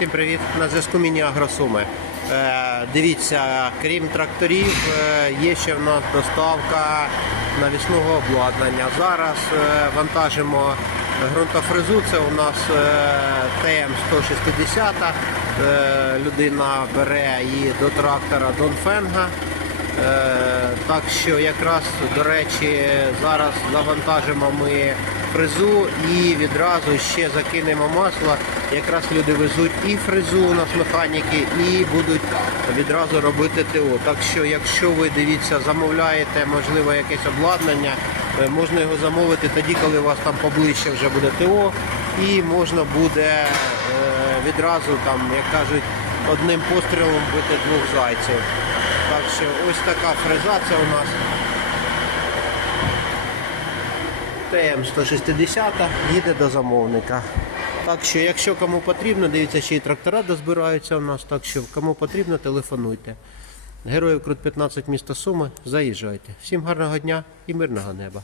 Всім привіт! На зв'язку Міні Агросуми. Е, дивіться, крім тракторів, е, є ще в нас доставка навісного обладнання. Зараз е, вантажимо ґрунтофрезу. Це у нас е, ТМ-160. Е, людина бере її до трактора Донфенга. Е, Так що якраз, до речі, зараз завантажимо ми фрезу і відразу ще закинемо масло. Якраз люди везуть і фрезу у нас механіки, і будуть відразу робити ТО. Так що, якщо ви дивіться, замовляєте, можливо, якесь обладнання, е, можна його замовити тоді, коли у вас там поближче вже буде ТО, і можна буде е, відразу там, як кажуть, одним пострілом бити двох зайців. Так що ось така фреза це у нас ТМ-160 їде до замовника. Так що, якщо кому потрібно, дивіться, ще й трактора дозбираються у нас, так що кому потрібно, телефонуйте. Героїв Крут 15 міста Суми, заїжджайте. Всім гарного дня і мирного неба.